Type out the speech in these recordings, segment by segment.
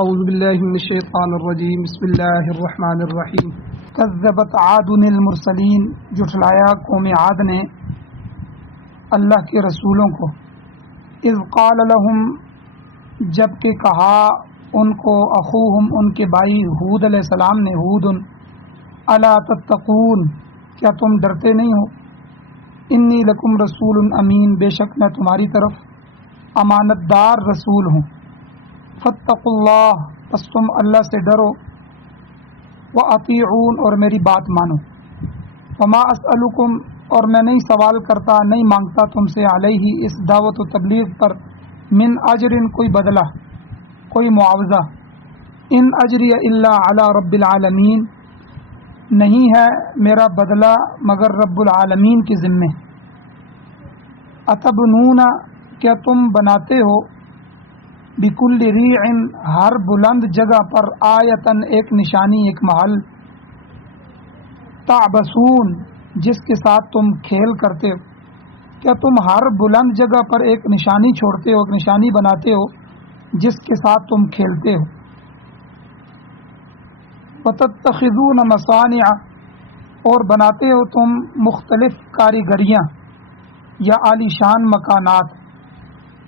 اعوذ باللہ من الشیطان الرجیم بسم اللہ الرحمن الرحیم کذبت عاد المرسلین، جھٹلایا قوم عاد نے اللہ کے رسولوں کو۔ اذ قال لهم، جب کہ کہا ان کو اخوہم، ان کے بھائی ہود علیہ السلام نے، ہود، الا تتقون، کیا تم ڈرتے نہیں ہو؟ انی لکم رسول امین، بے شک میں تمہاری طرف امانت دار رسول ہوں۔ فاتقوا اللہ، پس تم اللہ سے ڈرو، واطیعون، اور میری بات مانو۔ وما اسألکم، اور میں نہیں سوال کرتا، نہیں مانگتا تم سے، علیہ، اس دعوت و تبلیغ پر، من اجر، کوئی بدلہ، کوئی معاوضہ۔ ان اجری الا علی رب العالمین، نہیں ہے میرا بدلہ مگر رب العالمین کے ذمے۔ اتبنون، کیا تم بناتے ہو، بکل ریع، ہر بلند جگہ پر، آیتن، ایک نشانی، ایک محل، تعبثون، جس کے ساتھ تم کھیل کرتے ہو۔ کیا تم ہر بلند جگہ پر ایک نشانی چھوڑتے ہو، ایک نشانی بناتے ہو جس کے ساتھ تم کھیلتے ہو۔ وتتخذون مصانع، اور بناتے ہو تم مختلف کاریگریاں یا عالی شان مکانات،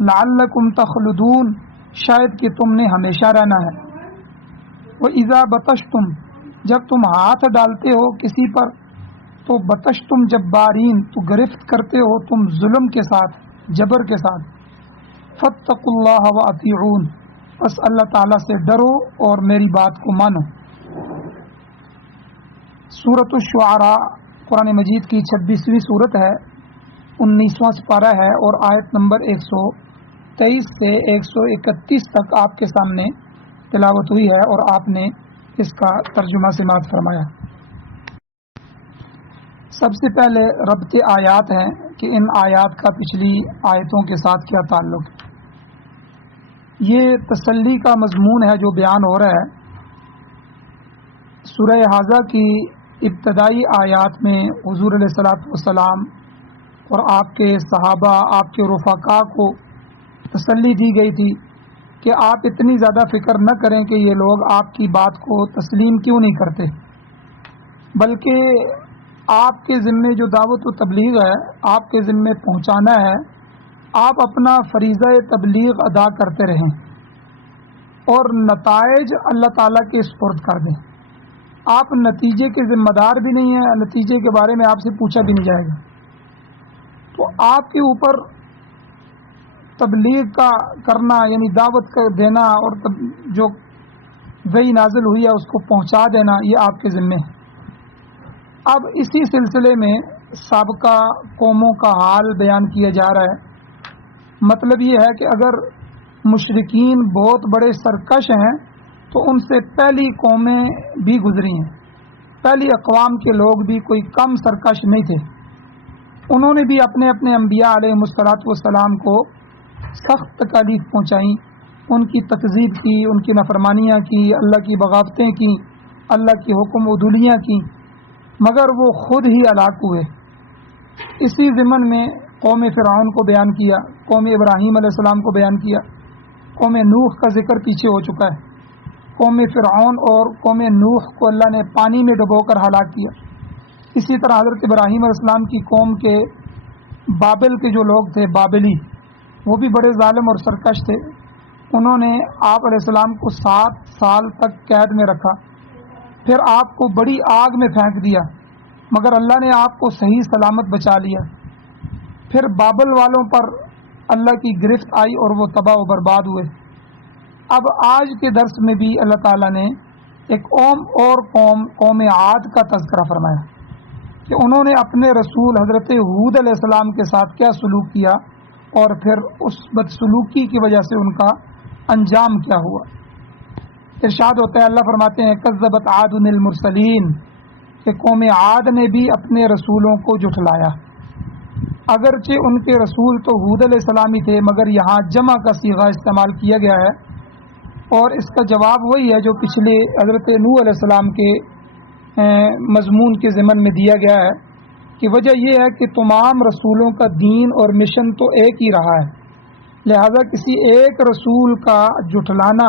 لعلکم تخلدون، شاید کہ تم نے ہمیشہ رہنا ہے۔ وَإِذَا بَطَشْتُمْ، جب تم ہاتھ ڈالتے ہو کسی پر، تو بطشتم جبارین، تو گرفت کرتے ہو تم ظلم کے ساتھ، جبر کے ساتھ۔ فاتقوا اللہ وَأَطِیعُون، بس اللہ تعالیٰ سے ڈرو اور میری بات کو مانو۔ سورۃ الشعراء قرآن مجید کی 26ویں سورت ہے، 19واں سپارہ ہے، اور آیت نمبر 123 سے 131 تک آپ کے سامنے تلاوت ہوئی ہے، اور آپ نے اس کا ترجمہ سماعت فرمایا۔ سب سے پہلے ربط آیات ہیں کہ ان آیات کا پچھلی آیتوں کے ساتھ کیا تعلق ہے۔ یہ تسلی کا مضمون ہے جو بیان ہو رہا ہے۔ سورہ حاضہ کی ابتدائی آیات میں حضور علیہ الصلوۃ والسلام اور آپ کے صحابہ، آپ کے رفقاء کو تسلی دی گئی تھی کہ آپ اتنی زیادہ فکر نہ کریں کہ یہ لوگ آپ کی بات کو تسلیم کیوں نہیں کرتے، بلکہ آپ کے ذمے جو دعوت و تبلیغ ہے، آپ کے ذمے پہنچانا ہے، آپ اپنا فریضہ تبلیغ ادا کرتے رہیں اور نتائج اللہ تعالیٰ کے سپرد کر دیں۔ آپ نتیجے کے ذمہ دار بھی نہیں ہیں، نتیجے کے بارے میں آپ سے پوچھا بھی نہیں جائے گا، تو آپ کے اوپر تبلیغ کا کرنا، یعنی دعوت کا دینا، اور جو وحی نازل ہوئی ہے اس کو پہنچا دینا، یہ آپ کے ذمے ہے۔ اب اسی سلسلے میں سابقہ قوموں کا حال بیان کیا جا رہا ہے۔ مطلب یہ ہے کہ اگر مشرکین بہت بڑے سرکش ہیں تو ان سے پہلی قومیں بھی گزری ہیں، پہلی اقوام کے لوگ بھی کوئی کم سرکش نہیں تھے۔ انہوں نے بھی اپنے اپنے انبیاء علیہ الصلوۃ والسلام کو سخت تکالیف پہنچائیں، ان کی تکذیب کی، ان کی نافرمانیاں کی، اللہ کی بغاوتیں کی، اللہ کی حکم عدولیاں کی، مگر وہ خود ہی ہلاک ہوئے۔ اسی ضمن میں قوم فرعون کو بیان کیا، قوم ابراہیم علیہ السلام کو بیان کیا، قوم نوح کا ذکر پیچھے ہو چکا ہے۔ قوم فرعون اور قوم نوح کو اللہ نے پانی میں ڈبو کر ہلاک کیا۔ اسی طرح حضرت ابراہیم علیہ السلام کی قوم کے بابل کے جو لوگ تھے، بابلی، وہ بھی بڑے ظالم اور سرکش تھے۔ انہوں نے آپ علیہ السلام کو 7 سال تک قید میں رکھا، پھر آپ کو بڑی آگ میں پھینک دیا، مگر اللہ نے آپ کو صحیح سلامت بچا لیا۔ پھر بابل والوں پر اللہ کی گرفت آئی اور وہ تباہ و برباد ہوئے۔ اب آج کے درس میں بھی اللہ تعالیٰ نے ایک قوم عاد کا تذکرہ فرمایا کہ انہوں نے اپنے رسول حضرت ہود علیہ السلام کے ساتھ کیا سلوک کیا، اور پھر اس بدسلوکی کی وجہ سے ان کا انجام کیا ہوا۔ ارشاد ہوتا ہے، اللہ فرماتے ہیں، کذبت عاد المرسلین، کہ قوم عاد نے بھی اپنے رسولوں کو جھٹلایا۔ اگرچہ ان کے رسول تو ہود علیہ السلام ہی تھے، مگر یہاں جمع کا صیغہ استعمال کیا گیا ہے، اور اس کا جواب وہی ہے جو پچھلے حضرت نوح علیہ السلام کے مضمون کے ضمن میں دیا گیا ہے، کہ وجہ یہ ہے کہ تمام رسولوں کا دین اور مشن تو ایک ہی رہا ہے، لہذا کسی ایک رسول کا جھٹلانا،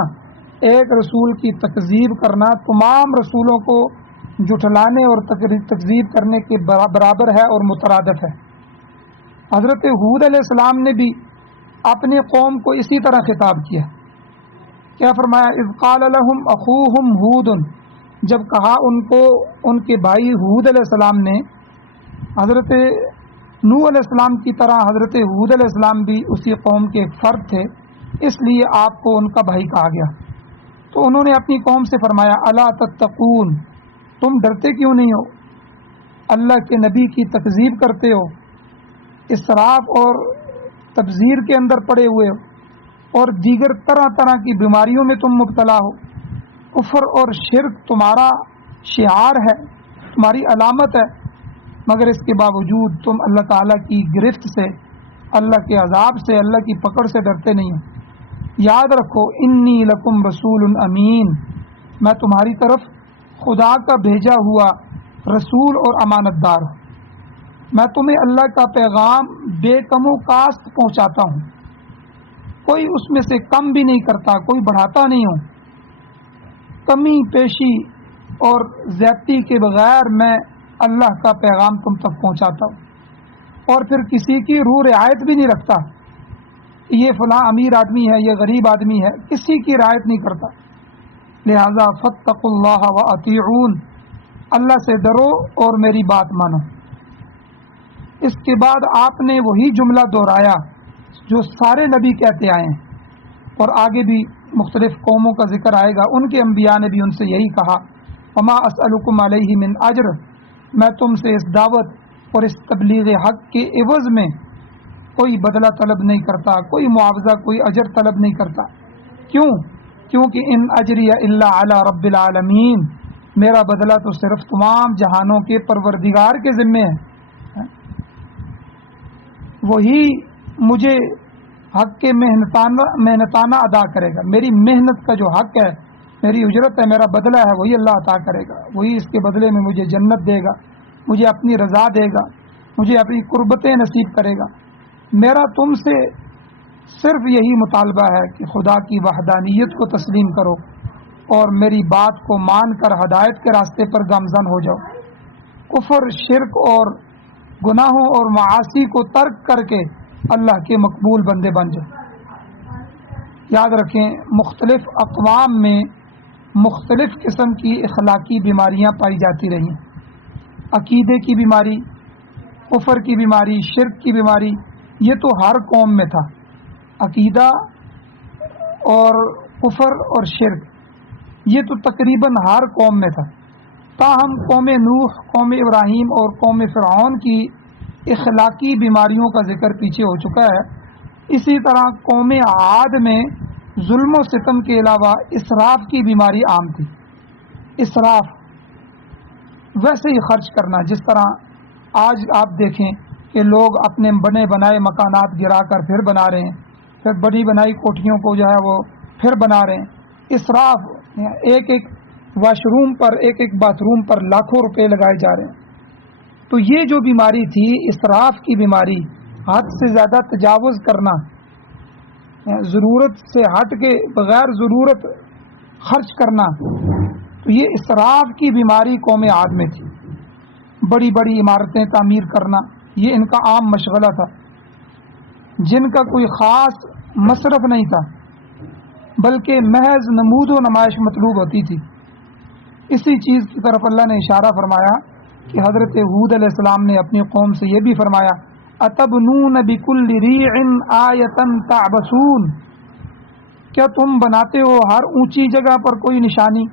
ایک رسول کی تکذیب کرنا تمام رسولوں کو جھٹلانے اور تکذیب کرنے کے برابر ہے اور مترادف ہے۔ حضرت ہود علیہ السلام نے بھی اپنی قوم کو اسی طرح خطاب کیا۔ کیا فرمایا؟ اذ قال لهم اخوهم ہود، جب کہا ان کو ان کے بھائی ہود علیہ السلام نے، حضرت نوح علیہ السلام کی طرح حضرت ہود علیہ السلام بھی اسی قوم کے ایک فرد تھے، اس لیے آپ کو ان کا بھائی کہا گیا۔ تو انہوں نے اپنی قوم سے فرمایا الا تتقون، تم ڈرتے کیوں نہیں ہو؟ اللہ کے نبی کی تکذیب کرتے ہو، اسراف اور تبذیر کے اندر پڑے ہوئے ہو، اور دیگر طرح طرح کی بیماریوں میں تم مبتلا ہو۔ کفر اور شرک تمہارا شعار ہے، تمہاری علامت ہے، مگر اس کے باوجود تم اللہ تعالیٰ کی گرفت سے، اللہ کے عذاب سے، اللہ کی پکڑ سے ڈرتے نہیں ہو۔ یاد رکھو انی لکم رسول امین، میں تمہاری طرف خدا کا بھیجا ہوا رسول اور امانت دار ہوں۔ میں تمہیں اللہ کا پیغام بے کم و کاست پہنچاتا ہوں، کوئی اس میں سے کم بھی نہیں کرتا، کوئی بڑھاتا نہیں ہوں۔ کمی پیشی اور زیادتی کے بغیر میں اللہ کا پیغام تم تک پہنچاتا ہوں، اور پھر کسی کی روح رعایت بھی نہیں رکھتا، یہ فلاں امیر آدمی ہے، یہ غریب آدمی ہے، کسی کی رعایت نہیں کرتا۔ لہذا فاتقوا اللہ واطیعون، اللہ سے ڈرو اور میری بات مانو۔ اس کے بعد آپ نے وہی جملہ دہرایا جو سارے نبی کہتے آئے ہیں، اور آگے بھی مختلف قوموں کا ذکر آئے گا، ان کے انبیاء نے بھی ان سے یہی کہا، وما اسألکم علیہ من اجر، میں تم سے اس دعوت اور اس تبلیغ حق کے عوض میں کوئی بدلہ طلب نہیں کرتا، کوئی معاوضہ، کوئی اجر طلب نہیں کرتا۔ کیوں؟ کیونکہ ان اجری الا علی رب العالمین، میرا بدلہ تو صرف تمام جہانوں کے پروردگار کے ذمے ہے، وہی مجھے حق کے محنتانہ ادا کرے گا۔ میری محنت کا جو حق ہے، میری اجرت ہے، میرا بدلہ ہے، وہی اللہ عطا کرے گا، وہی اس کے بدلے میں مجھے جنت دے گا، مجھے اپنی رضا دے گا، مجھے اپنی قربتیں نصیب کرے گا۔ میرا تم سے صرف یہی مطالبہ ہے کہ خدا کی وحدانیت کو تسلیم کرو اور میری بات کو مان کر ہدایت کے راستے پر گامزن ہو جاؤ، کفر، شرک اور گناہوں اور معاصی کو ترک کر کے اللہ کے مقبول بندے بن جائے۔ یاد رکھیں مختلف اقوام میں مختلف قسم کی اخلاقی بیماریاں پائی جاتی رہی، عقیدے کی بیماری، کفر کی بیماری، شرک کی بیماری، یہ تو ہر قوم میں تھا۔ عقیدہ اور کفر اور شرک یہ تو تقریباً ہر قوم میں تھا، تاہم قوم نوح، قوم ابراہیم اور قوم فرعون کی اخلاقی بیماریوں کا ذکر پیچھے ہو چکا ہے۔ اسی طرح قوم عاد میں ظلم و ستم کے علاوہ اسراف کی بیماری عام تھی۔ اسراف ویسے ہی خرچ کرنا، جس طرح آج آپ دیکھیں کہ لوگ اپنے بنے بنائے مکانات گرا کر پھر بنا رہے ہیں، پھر بڑی بنائی کوٹھیوں کو جو ہے وہ پھر بنا رہے ہیں۔ اسراف، ایک ایک واش روم پر، ایک ایک باتھ روم پر لاکھوں روپے لگائے جا رہے ہیں۔ تو یہ جو بیماری تھی اسراف کی بیماری، حد سے زیادہ تجاوز کرنا، ضرورت سے ہٹ کے بغیر ضرورت خرچ کرنا، تو یہ اسراف کی بیماری قوم عاد میں تھی۔ بڑی بڑی عمارتیں تعمیر کرنا یہ ان کا عام مشغلہ تھا، جن کا کوئی خاص مصرف نہیں تھا بلکہ محض نمود و نمائش مطلوب ہوتی تھی۔ اسی چیز کی طرف اللہ نے اشارہ فرمایا کہ حضرت ہود علیہ السلام نے اپنی قوم سے یہ بھی فرمایا، اتبنون بکل ریع آیۃ تعبثون، کیا تم بناتے ہو ہر اونچی جگہ پر کوئی نشانی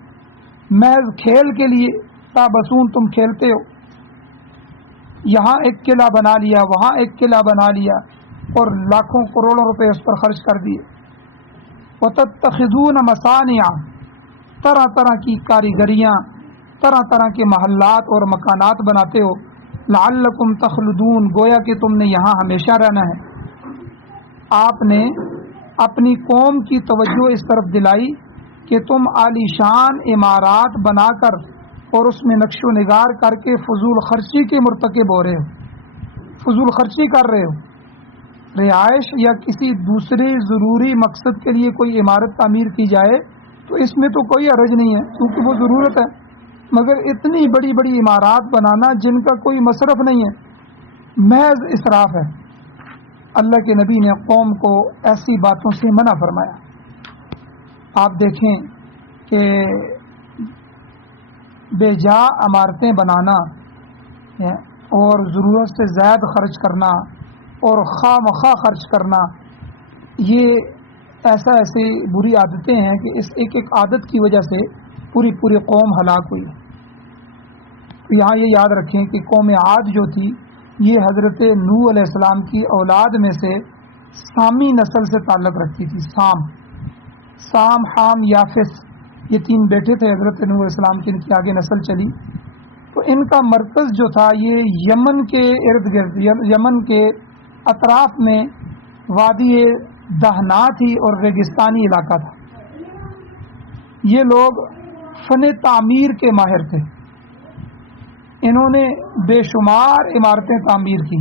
محض کھیل کے لیے؟ تعبثون، تم کھیلتے ہو، یہاں ایک قلعہ بنا لیا، وہاں ایک قلعہ بنا لیا اور لاکھوں کروڑوں روپے اس پر خرچ کر دیے۔ وتتخذون مصانع، طرح طرح کی کاریگریاں، طرح طرح کے محلات اور مکانات بناتے ہو، لعلکم تخلدون، گویا کہ تم نے یہاں ہمیشہ رہنا ہے۔ آپ نے اپنی قوم کی توجہ اس طرف دلائی کہ تم عالی شان عمارات بنا کر اور اس میں نقش و نگار کر کے فضول خرچی کے مرتکب ہو رہے ہو، فضول خرچی کر رہے ہو۔ رہائش یا کسی دوسرے ضروری مقصد کے لیے کوئی عمارت تعمیر کی جائے تو اس میں تو کوئی حرج نہیں ہے کیونکہ وہ ضرورت ہے، مگر اتنی بڑی بڑی عمارات بنانا جن کا کوئی مصرف نہیں ہے، محض اسراف ہے۔ اللہ کے نبی نے قوم کو ایسی باتوں سے منع فرمایا۔ آپ دیکھیں کہ بے جا عمارتیں بنانا اور ضرورت سے زائد خرچ کرنا اور خواہ مخواہ خرچ کرنا، یہ ایسی بری عادتیں ہیں کہ اس ایک ایک عادت کی وجہ سے پوری قوم ہلاک ہوئی۔ یہاں یہ یاد رکھیں کہ قوم عاد جو تھی یہ حضرت نوح علیہ السلام کی اولاد میں سے سامی نسل سے تعلق رکھتی تھی۔ سام، حام، یافس، یہ 3 بیٹے تھے حضرت نوح علیہ السلام کے، ان کی آگے نسل چلی تو ان کا مرکز جو تھا یہ یمن کے ارد گرد، یمن کے اطراف میں وادی دہنا تھی اور ریگستانی علاقہ تھا۔ یہ لوگ فن تعمیر کے ماہر تھے، انہوں نے بے شمار عمارتیں تعمیر کی،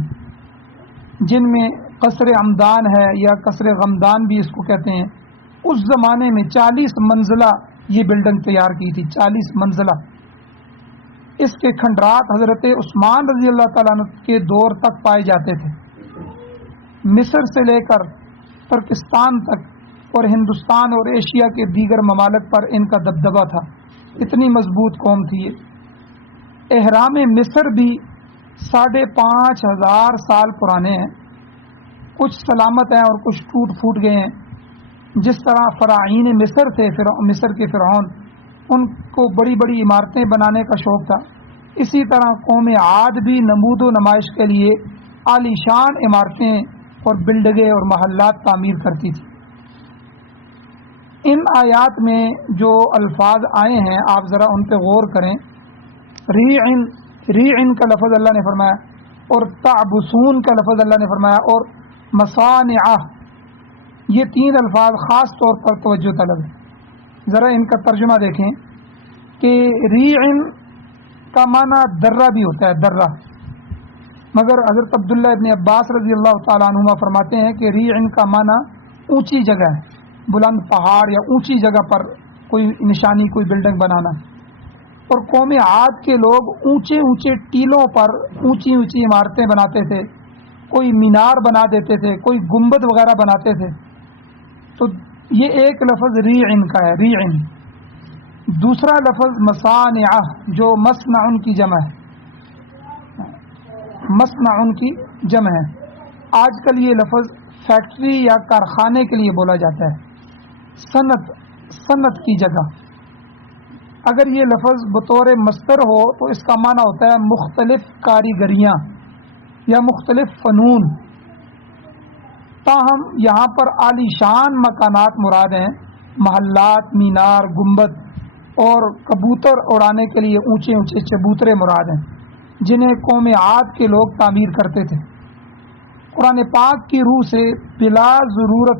جن میں قصر عمدان ہے یا قصر غمدان بھی اس کو کہتے ہیں۔ اس زمانے میں 40 منزلہ یہ بلڈنگ تیار کی تھی، 40 منزلہ۔ اس کے کھنڈرات حضرت عثمان رضی اللہ تعالیٰ عنہ کے دور تک پائے جاتے تھے۔ مصر سے لے کر ترکستان تک اور ہندوستان اور ایشیا کے دیگر ممالک پر ان کا دبدبہ تھا، اتنی مضبوط قوم تھی یہ۔ احرام مصر بھی 5,500 سال پرانے ہیں، کچھ سلامت ہیں اور کچھ ٹوٹ پھوٹ گئے ہیں۔ جس طرح فراعین مصر تھے، مصر کے فرعون، ان کو بڑی بڑی عمارتیں بنانے کا شوق تھا، اسی طرح قوم عاد بھی نمود و نمائش کے لیے عالی شان عمارتیں اور بلڈنگیں اور محلات تعمیر کرتی تھی۔ ان آیات میں جو الفاظ آئے ہیں آپ ذرا ان پہ غور کریں۔ ریعن کا لفظ اللہ نے فرمایا اور تعبسون کا لفظ اللہ نے فرمایا اور مصانع، یہ 3 الفاظ خاص طور پر توجہ طلب ہے۔ ذرا ان کا ترجمہ دیکھیں کہ ریعن کا معنی درہ بھی ہوتا ہے، درہ، مگر حضرت عبداللہ ابن عباس رضی اللہ تعالیٰ عنہما فرماتے ہیں کہ ریعن کا معنی اونچی جگہ ہے، بلند پہاڑ یا اونچی جگہ پر کوئی نشانی، کوئی بلڈنگ بنانا۔ اور قوم عاد کے لوگ اونچے اونچے ٹیلوں پر اونچی اونچی عمارتیں بناتے تھے، کوئی مینار بنا دیتے تھے، کوئی گنبد وغیرہ بناتے تھے۔ تو یہ ایک لفظ ریعن کا ہے، ریعن۔ دوسرا لفظ مصانع، جو مصنع کی جمع ہے، مصنع کی جمع ہے۔ آج کل یہ لفظ فیکٹری یا کارخانے کے لیے بولا جاتا ہے، صنعت کی جگہ۔ اگر یہ لفظ بطور مصدر ہو تو اس کا معنی ہوتا ہے مختلف کاریگریاں یا مختلف فنون۔ تاہم یہاں پر عالی شان مکانات مراد ہیں، محلات، مینار، گنبد اور کبوتر اڑانے کے لیے اونچے اونچے چبوترے مراد ہیں، جنہیں قوم عاد کے لوگ تعمیر کرتے تھے۔ قرآن پاک کی روح سے بلا ضرورت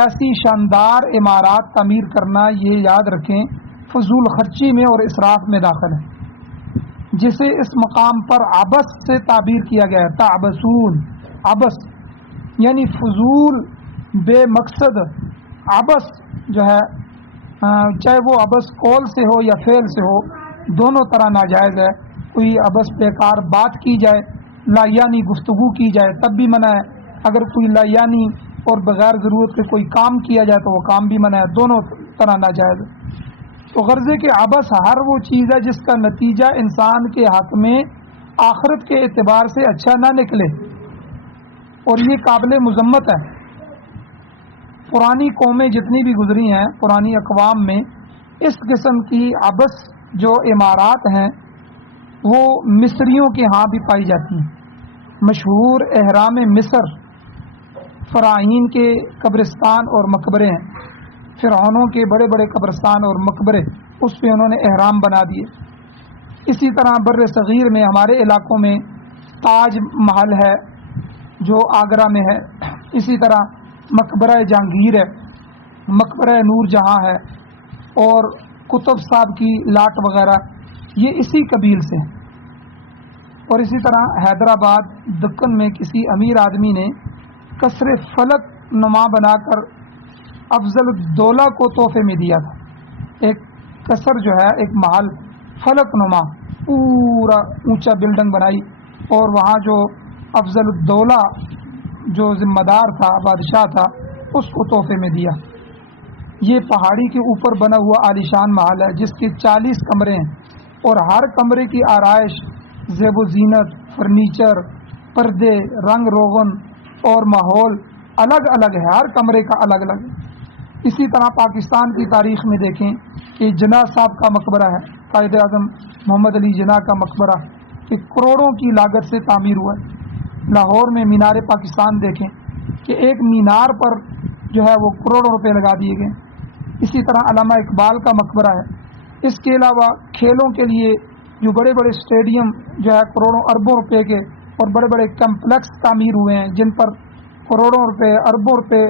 ایسی شاندار عمارات تعمیر کرنا، یہ یاد رکھیں، فضول خرچی میں اور اسراف میں داخل ہے، جسے اس مقام پر عبث سے تعبیر کیا گیا ہے۔ تعبثون، عبث یعنی فضول، بے مقصد عبث جو ہے، چاہے وہ عبث قول سے ہو یا فعل سے ہو، دونوں طرح ناجائز ہے۔ کوئی عبث بیکار بات کی جائے، لایانی گفتگو کی جائے تب بھی منع ہے، اگر کوئی لایانی اور بغیر ضرورت کے کوئی کام کیا جائے تو وہ کام بھی منع ہے، دونوں طرح ناجائز ہے۔ تو غرضے کہ عبث ہر وہ چیز ہے جس کا نتیجہ انسان کے حق میں آخرت کے اعتبار سے اچھا نہ نکلے، اور یہ قابل مذمت ہے۔ پرانی قومیں جتنی بھی گزری ہیں، پرانی اقوام میں اس قسم کی عبث جو عمارات ہیں وہ مصریوں کے ہاں بھی پائی جاتی ہیں۔ مشہور احرام مصر فراعین کے قبرستان اور مقبرے ہیں، فرعونوں کے بڑے بڑے قبرستان اور مقبرے، اس پہ انہوں نے احرام بنا دیے۔ اسی طرح بر صغیر میں ہمارے علاقوں میں تاج محل ہے جو آگرہ میں ہے، اسی طرح مقبرہ جہانگیر ہے، مقبرہ نور جہاں ہے، اور قطب صاحب کی لاٹ وغیرہ، یہ اسی قبیل سے ہیں۔ اور اسی طرح حیدرآباد دکن میں کسی امیر آدمی نے قصر فلک نما بنا کر افضل الدولہ کو تحفے میں دیا تھا۔ ایک قصر جو ہے، ایک محل فلک نما پورا اونچا بلڈنگ بنائی، اور وہاں جو افضل الدولہ جو ذمہ دار تھا، بادشاہ تھا، اس کو تحفے میں دیا۔ یہ پہاڑی کے اوپر بنا ہوا عالیشان محل ہے جس کے 40 کمرے ہیں، اور ہر کمرے کی آرائش، زیب و زینت، فرنیچر، پردے، رنگ روغن اور ماحول الگ الگ ہے، ہر کمرے کا الگ الگ ہے۔ اسی طرح پاکستان کی تاریخ میں دیکھیں کہ جناح صاحب کا مقبرہ ہے، قائد اعظم محمد علی جناح کا مقبرہ، کہ کروڑوں کی لاگت سے تعمیر ہوا ہے۔ لاہور میں مینار پاکستان دیکھیں کہ ایک مینار پر جو ہے وہ کروڑوں روپے لگا دیے گئے۔ اسی طرح علامہ اقبال کا مقبرہ ہے۔ اس کے علاوہ کھیلوں کے لیے جو بڑے بڑے اسٹیڈیم جو ہے کروڑوں اربوں روپے کے، اور بڑے بڑے کمپلیکس تعمیر ہوئے ہیں جن پر کروڑوں روپے، اربوں روپے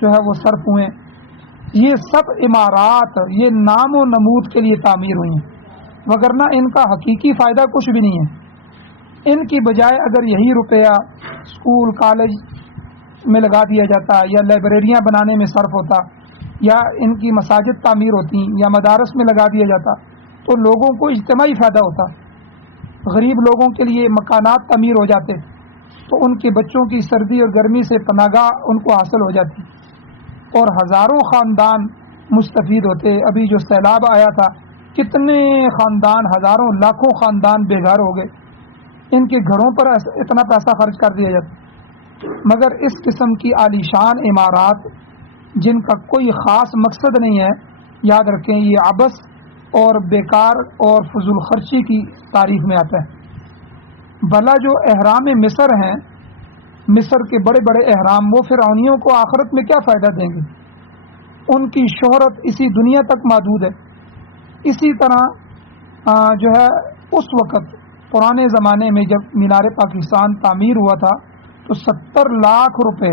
جو ہے وہ صرف ہوئے ہیں۔ یہ سب عمارات یہ نام و نمود کے لیے تعمیر ہوئی ہیں، وگرنہ ان کا حقیقی فائدہ کچھ بھی نہیں ہے۔ ان کی بجائے اگر یہی روپیہ اسکول کالج میں لگا دیا جاتا، یا لائبریریاں بنانے میں صرف ہوتا، یا ان کی مساجد تعمیر ہوتی، یا مدارس میں لگا دیا جاتا، تو لوگوں کو اجتماعی فائدہ ہوتا، غریب لوگوں کے لیے مکانات تعمیر ہو جاتے، تو ان کے بچوں کی سردی اور گرمی سے پناہ گاہ ان کو حاصل ہو جاتی، اور ہزاروں خاندان مستفید ہوتے۔ ابھی جو سیلاب آیا تھا، کتنے خاندان، ہزاروں لاکھوں خاندان بے گھر ہو گئے، ان کے گھروں پر اتنا پیسہ خرچ کر دیا جاتا۔ مگر اس قسم کی عالیشان عمارات جن کا کوئی خاص مقصد نہیں ہے، یاد رکھیں یہ عبث اور بیکار اور فضول خرچی کی تاریخ میں آتا ہے۔ بھلا جو احرام مصر ہیں، مصر کے بڑے بڑے احرام، وہ فرعونیوں کو آخرت میں کیا فائدہ دیں گے؟ ان کی شہرت اسی دنیا تک محدود ہے۔ اسی طرح جو ہے اس وقت پرانے زمانے میں جب مینار پاکستان تعمیر ہوا تھا تو 70 لاکھ روپے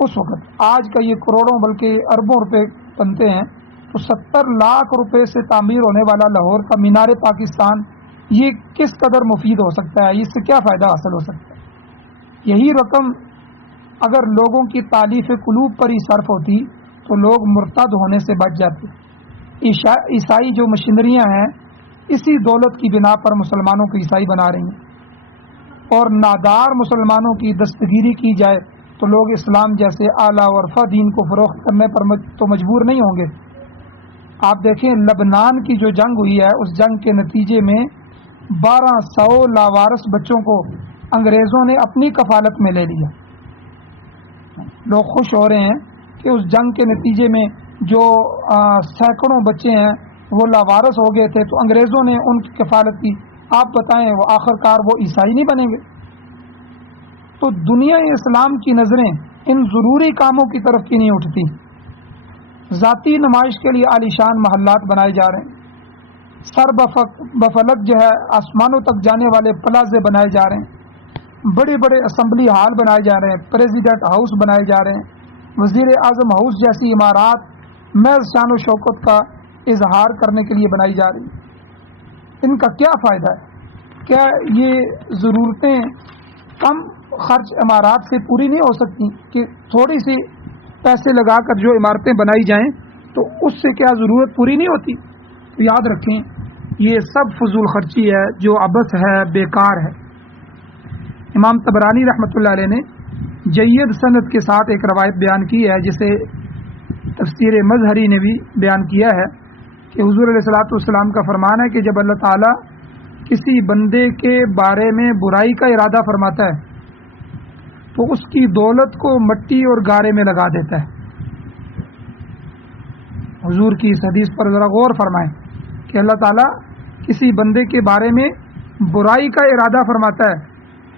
اس وقت، آج کا یہ کروڑوں بلکہ اربوں روپے بنتے ہیں، تو 70 لاکھ روپے سے تعمیر ہونے والا لاہور کا مینار پاکستان یہ کس قدر مفید ہو سکتا ہے؟ اس سے کیا فائدہ حاصل ہو سکتا ہے؟ یہی رقم اگر لوگوں کی تالیف قلوب پر ہی صرف ہوتی تو لوگ مرتد ہونے سے بچ جاتے۔ عیسائی جو مشینریاں ہیں اسی دولت کی بنا پر مسلمانوں کو عیسائی بنا رہی ہیں، اور نادار مسلمانوں کی دستگیری کی جائے تو لوگ اسلام جیسے اعلیٰ و عرفہ دین کو فروخت کرنے پر تو مجبور نہیں ہوں گے۔ آپ دیکھیں لبنان کی جو جنگ ہوئی ہے، اس جنگ کے نتیجے میں 1200 لاوارث بچوں کو انگریزوں نے اپنی کفالت میں لے لیا۔ لوگ خوش ہو رہے ہیں کہ اس جنگ کے نتیجے میں جو سینکڑوں بچے ہیں وہ لاوارث ہو گئے تھے، تو انگریزوں نے ان کی کفالت کی۔ آپ بتائیں وہ آخرکار وہ عیسائی نہیں بنیں گے؟ تو دنیا اسلام کی نظریں ان ضروری کاموں کی طرف کی نہیں اٹھتی۔ ذاتی نمائش کے لیے عالیشان محلات بنائے جا رہے ہیں، سر بفلک جو ہے آسمانوں تک جانے والے پلازے بنائے جا رہے ہیں، بڑے بڑے اسمبلی ہال بنائے جا رہے ہیں، پریزیڈنٹ ہاؤس بنائے جا رہے ہیں، وزیر اعظم ہاؤس جیسی عمارات محض شان و شوکت کا اظہار کرنے کے لیے بنائی جا رہی ہیں۔ ان کا کیا فائدہ ہے؟ کیا یہ ضرورتیں کم خرچ عمارات سے پوری نہیں ہو سکتی کہ تھوڑی سی پیسے لگا کر جو عمارتیں بنائی جائیں تو اس سے کیا ضرورت پوری نہیں ہوتی؟ تو یاد رکھیں یہ سب فضول خرچی ہے جو عبث ہے، بیکار ہے۔ امام طبرانی رحمۃ اللہ علیہ نے جید سند کے ساتھ ایک روایت بیان کی ہے جسے تفسیر مظہری نے بھی بیان کیا ہے کہ حضور علیہ الصلوۃ والسلام کا فرمان ہے کہ جب اللہ تعالیٰ کسی بندے کے بارے میں برائی کا ارادہ فرماتا ہے تو اس کی دولت کو مٹی اور گارے میں لگا دیتا ہے۔ حضور کی اس حدیث پر ذرا غور فرمائیں کہ اللہ تعالیٰ کسی بندے کے بارے میں برائی کا ارادہ فرماتا ہے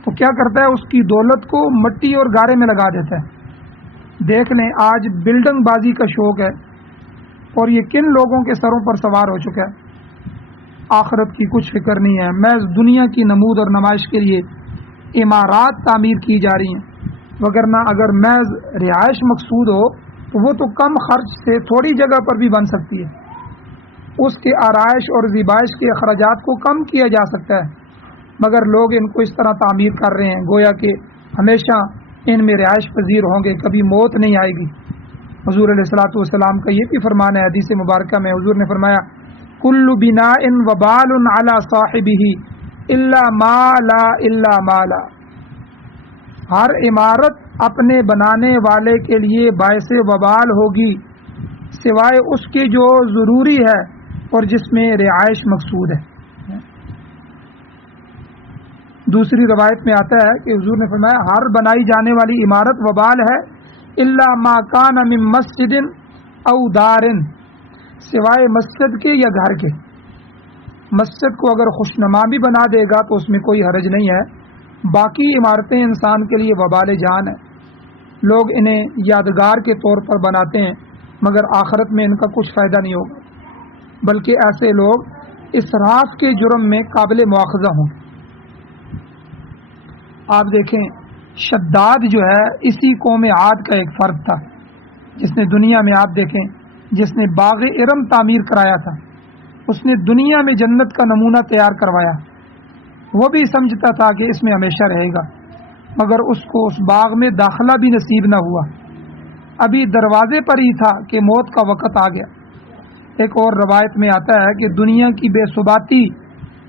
تو کیا کرتا ہے؟ اس کی دولت کو مٹی اور گارے میں لگا دیتا ہے۔ دیکھ لیں آج بلڈنگ بازی کا شوق ہے اور یہ کن لوگوں کے سروں پر سوار ہو چکا ہے۔ آخرت کی کچھ فکر نہیں ہے، محض دنیا کی نمود اور نمائش کے لیے عمارات تعمیر کی جا رہی ہیں، وگرنہ اگر محض رہائش مقصود ہو تو وہ تو کم خرچ سے تھوڑی جگہ پر بھی بن سکتی ہے، اس کے آرائش اور زیبائش کے اخراجات کو کم کیا جا سکتا ہے، مگر لوگ ان کو اس طرح تعمیر کر رہے ہیں گویا کہ ہمیشہ ان میں رہائش پذیر ہوں گے، کبھی موت نہیں آئے گی۔ حضور علیہ الصلوۃ والسلام کا یہ بھی فرمان ہے حدیث مبارکہ میں حضور نے فرمایا کل بناء وبال علی صاحبہ الا ما لا، ہر عمارت اپنے بنانے والے کے لیے باعث وبال ہوگی سوائے اس کے جو ضروری ہے اور جس میں رہائش مقصود ہے۔ دوسری روایت میں آتا ہے کہ حضور نے فرمایا ہر بنائی جانے والی عمارت وبال ہے الا ما کان من مسجد او دار، سوائے مسجد کے یا گھر کے۔ مسجد کو اگر خوشنما بھی بنا دے گا تو اس میں کوئی حرج نہیں ہے، باقی عمارتیں انسان کے لیے وبال جان ہے۔ لوگ انہیں یادگار کے طور پر بناتے ہیں مگر آخرت میں ان کا کچھ فائدہ نہیں ہوگا، بلکہ ایسے لوگ اسراف کے جرم میں قابل مواخذہ ہوں گے۔ آپ دیکھیں شداد جو ہے اسی قوم عاد کا ایک فرد تھا جس نے دنیا میں، آپ دیکھیں جس نے باغ ارم تعمیر کرایا تھا، اس نے دنیا میں جنت کا نمونہ تیار کروایا، وہ بھی سمجھتا تھا کہ اس میں ہمیشہ رہے گا، مگر اس کو اس باغ میں داخلہ بھی نصیب نہ ہوا، ابھی دروازے پر ہی تھا کہ موت کا وقت آ گیا۔ ایک اور روایت میں آتا ہے کہ دنیا کی بے ثباتی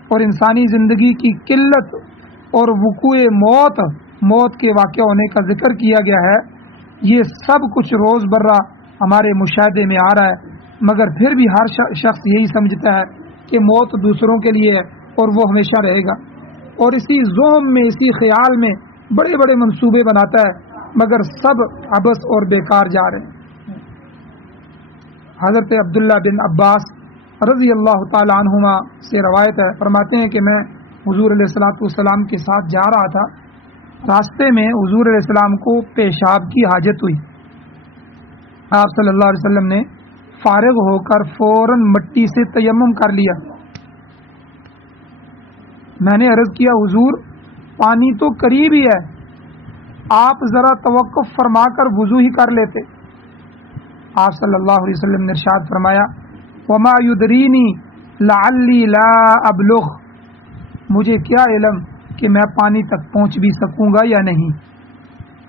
اور انسانی زندگی کی قلت اور وقوع موت کے واقع ہونے کا ذکر کیا گیا ہے، یہ سب کچھ روز برہ ہمارے مشاہدے میں آ رہا ہے، مگر پھر بھی ہر شخص یہی سمجھتا ہے کہ موت دوسروں کے لیے ہے اور وہ ہمیشہ رہے گا، اور اسی زوم میں، اسی خیال میں بڑے بڑے منصوبے بناتا ہے، مگر سب عبث اور بیکار جا رہے ہیں۔ حضرت عبداللہ بن عباس رضی اللہ تعالی عنہما سے روایت ہے، فرماتے ہیں کہ میں حضور علیہ الصلوۃ والسلام کے ساتھ جا رہا تھا، راستے میں حضور علیہ السلام کو پیشاب کی حاجت ہوئی، آپ صلی اللہ علیہ وسلم نے فارغ ہو کر فوراً مٹی سے تیمم کر لیا۔ میں نے عرض کیا حضور پانی تو قریب ہی ہے، آپ ذرا توقف فرما کر وضو ہی کر لیتے۔ آپ صلی اللہ علیہ وسلم نے ارشاد فرمایا وما یدرینی لعلی لا ابلغ، مجھے کیا علم کہ میں پانی تک پہنچ بھی سکوں گا یا نہیں،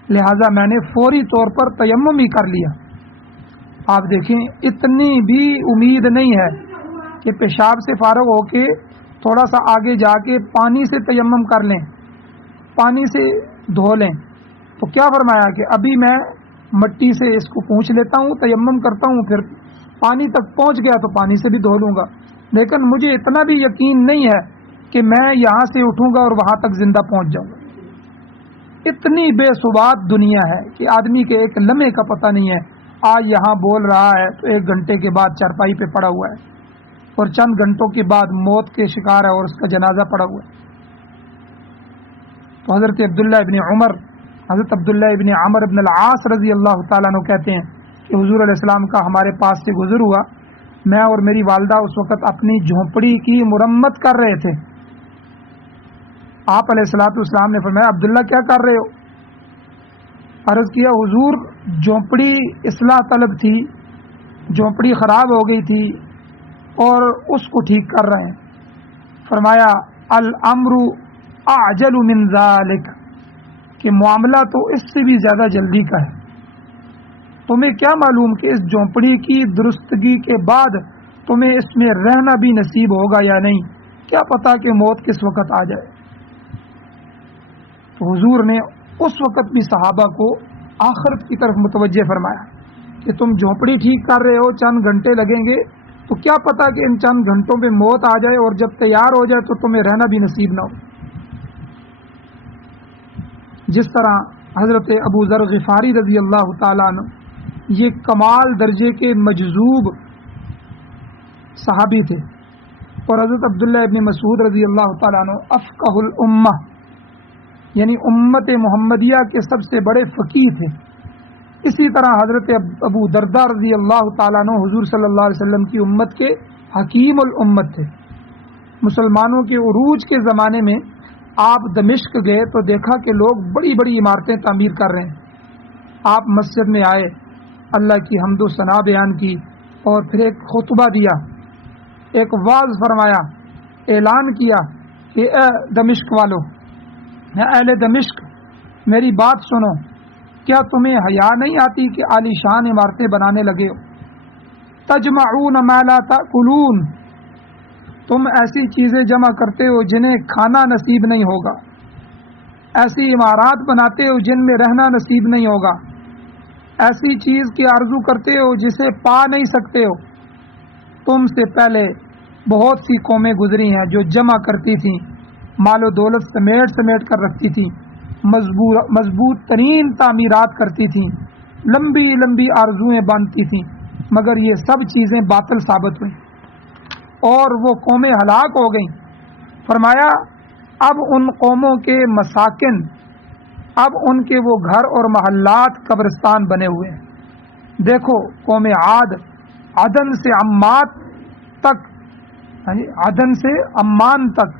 لہذا میں نے فوری طور پر تیمم ہی کر لیا۔ آپ دیکھیں اتنی بھی امید نہیں ہے کہ پیشاب سے فارغ ہو کے تھوڑا سا آگے جا کے پانی سے تیمم کر لیں، پانی سے دھو لیں، تو کیا فرمایا کہ ابھی میں مٹی سے اس کو پونچھ لیتا ہوں، تیمم کرتا ہوں، پھر پانی تک پہنچ گیا تو پانی سے بھی دھو لوں گا، لیکن مجھے اتنا بھی یقین نہیں ہے کہ میں یہاں سے اٹھوں گا اور وہاں تک زندہ پہنچ جاؤں گا۔ اتنی بے ثبات دنیا ہے کہ آدمی کے ایک لمحے کا پتہ نہیں ہے، آج یہاں بول رہا ہے تو ایک گھنٹے کے بعد چارپائی پہ پڑا ہوا ہے، اور چند گھنٹوں کے بعد موت کے شکار ہے اور اس کا جنازہ پڑا ہوا ہے۔ تو حضرت عبداللہ ابن عمر ابن العاص رضی اللہ تعالیٰ عنہ کہتے ہیں کہ حضور علیہ السلام کا ہمارے پاس سے گزر ہوا، میں اور میری والدہ اس وقت اپنی جھونپڑی کی مرمت کر رہے تھے۔ آپ علیہ الصلوۃ والسلام نے فرمایا عبداللہ کیا کر رہے ہو؟ عرض کیا حضور جھونپڑی اصلاح طلب تھی، جھونپڑی خراب ہو گئی تھی اور اس کو ٹھیک کر رہے ہیں۔ فرمایا الامر اعجل من ذلک، کہ معاملہ تو اس سے بھی زیادہ جلدی کا ہے، تمہیں کیا معلوم کہ اس جھونپڑی کی درستگی کے بعد تمہیں اس میں رہنا بھی نصیب ہوگا یا نہیں، کیا پتا کہ موت کس وقت آ جائے۔ تو حضور نے اس وقت بھی صحابہ کو آخرت کی طرف متوجہ فرمایا کہ تم جھونپڑی ٹھیک کر رہے ہو، چند گھنٹے لگیں گے، تو کیا پتا کہ ان چند گھنٹوں میں موت آ جائے اور جب تیار ہو جائے تو تمہیں رہنا بھی نصیب نہ ہو۔ جس طرح حضرت ابو ذر غفاری رضی اللہ تعالیٰ عنہ یہ کمال درجے کے مجذوب صحابی تھے، اور حضرت عبداللہ ابن مسعود رضی اللہ تعالیٰ عنہ افقہ الامہ، یعنی امت محمدیہ کے سب سے بڑے فقیہ تھے۔ اسی طرح حضرت ابو درداء رضی اللہ تعالیٰ عنہ حضور صلی اللہ علیہ وسلم کی امت کے حکیم الامت تھے۔ مسلمانوں کے عروج کے زمانے میں آپ دمشق گئے تو دیکھا کہ لوگ بڑی بڑی عمارتیں تعمیر کر رہے ہیں۔ آپ مسجد میں آئے، اللہ کی حمد و ثنا بیان کی اور پھر ایک خطبہ دیا، ایک واعظ فرمایا، اعلان کیا کہ اے دمشق والو، اہل دمشق میری بات سنو، کیا تمہیں حیا نہیں آتی کہ عالیشان عمارتیں بنانے لگے ہو؟ تجمعون ما لا تأکلون، تم ایسی چیزیں جمع کرتے ہو جنہیں کھانا نصیب نہیں ہوگا، ایسی عمارات بناتے ہو جن میں رہنا نصیب نہیں ہوگا، ایسی چیز کی آرزو کرتے ہو جسے پا نہیں سکتے ہو۔ تم سے پہلے بہت سی قومیں گزری ہیں جو جمع کرتی تھیں، مال و دولت سمیٹ کر رکھتی تھیں، مضبوط ترین تعمیرات کرتی تھیں، لمبی لمبی آرزویں باندھتی تھیں، مگر یہ سب چیزیں باطل ثابت ہوئیں اور وہ قومیں ہلاک ہو گئیں۔ فرمایا اب ان قوموں کے مساکن، اب ان کے وہ گھر اور محلات قبرستان بنے ہوئے ہیں۔ دیکھو قوم عاد، عدن سے عمات تک، عدن سے عمان تک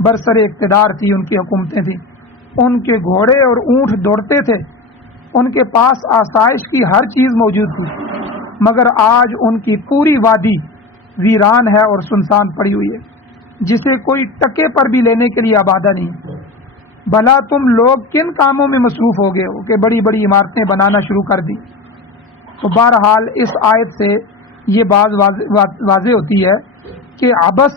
برسر اقتدار تھی، ان کی حکومتیں تھیں، ان کے گھوڑے اور اونٹ دوڑتے تھے، ان کے پاس آسائش کی ہر چیز موجود تھی، مگر آج ان کی پوری وادی ویران ہے اور سنسان پڑی ہوئی ہے، جسے کوئی ٹکے پر بھی لینے کے لیے آبادہ نہیں۔ بھلا تم لوگ کن کاموں میں مصروف ہو گئے ہو کہ بڑی بڑی عمارتیں بنانا شروع کر دی؟ تو بہرحال اس آیت سے یہ بات واضح ہوتی ہے کہ عبث،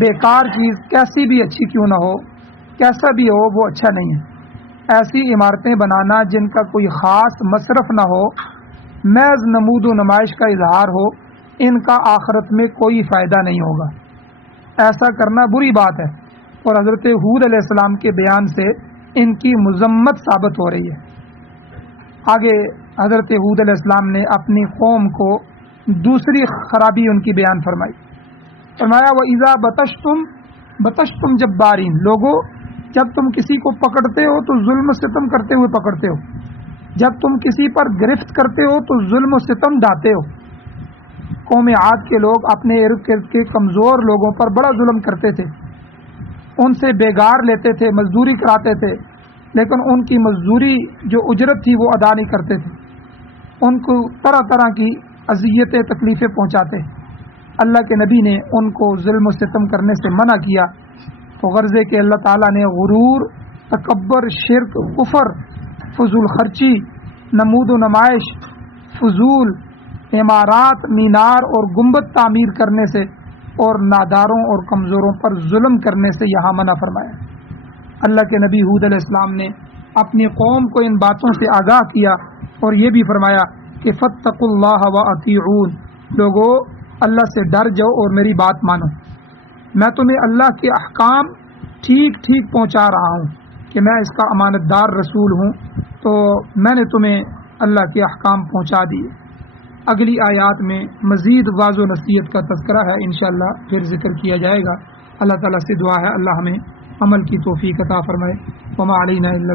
بیکار چیز کیسی بھی اچھی کیوں نہ ہو، کیسا بھی ہو، وہ اچھا نہیں ہے۔ ایسی عمارتیں بنانا جن کا کوئی خاص مصرف نہ ہو، محض نمود و نمائش کا اظہار ہو، ان کا آخرت میں کوئی فائدہ نہیں ہوگا۔ ایسا کرنا بری بات ہے، اور حضرت ہود علیہ السلام کے بیان سے ان کی مذمت ثابت ہو رہی ہے۔ آگے حضرت ہود علیہ السلام نے اپنی قوم کو دوسری خرابی ان کی بیان فرمائی۔ فرمایا وَإِذَا بَطَشْتُمْ جَبَّارِينَ، لوگو جب تم کسی کو پکڑتے ہو تو ظلم و ستم کرتے ہوئے پکڑتے ہو، جب تم کسی پر گرفت کرتے ہو تو ظلم و ستم ڈھاتے ہو۔ قوم عاد کے لوگ اپنے ارد گرد کے کمزور لوگوں پر بڑا ظلم کرتے تھے، ان سے بیگار لیتے تھے، مزدوری کراتے تھے، لیکن ان کی مزدوری جو اجرت تھی وہ ادا نہیں کرتے تھے، ان کو طرح طرح کی اذیتیں تکلیفیں پہنچاتے۔ اللہ کے نبی نے ان کو ظلم و ستم کرنے سے منع کیا، تو غرضے کہ اللہ تعالیٰ نے غرور، تکبر، شرک، کفر، فضول خرچی، نمود و نمائش، فضول عمارات، مینار اور گنبد تعمیر کرنے سے اور ناداروں اور کمزوروں پر ظلم کرنے سے یہاں منع فرمایا۔ اللہ کے نبی ہود علیہ السلام نے اپنی قوم کو ان باتوں سے آگاہ کیا اور یہ بھی فرمایا کہ فاتقوا اللہ واطیعون، لوگو اللہ سے ڈر جاؤ اور میری بات مانو۔ میں تمہیں اللہ کے احکام ٹھیک ٹھیک پہنچا رہا ہوں کہ میں اس کا امانت دار رسول ہوں، تو میں نے تمہیں اللہ کے احکام پہنچا دیے۔ اگلی آیات میں مزید واضح و نصیحت کا تذکرہ ہے، انشاءاللہ پھر ذکر کیا جائے گا۔ اللہ تعالیٰ سے دعا ہے اللہ ہمیں عمل کی توفیق عطا فرمائے۔ وما علینا الا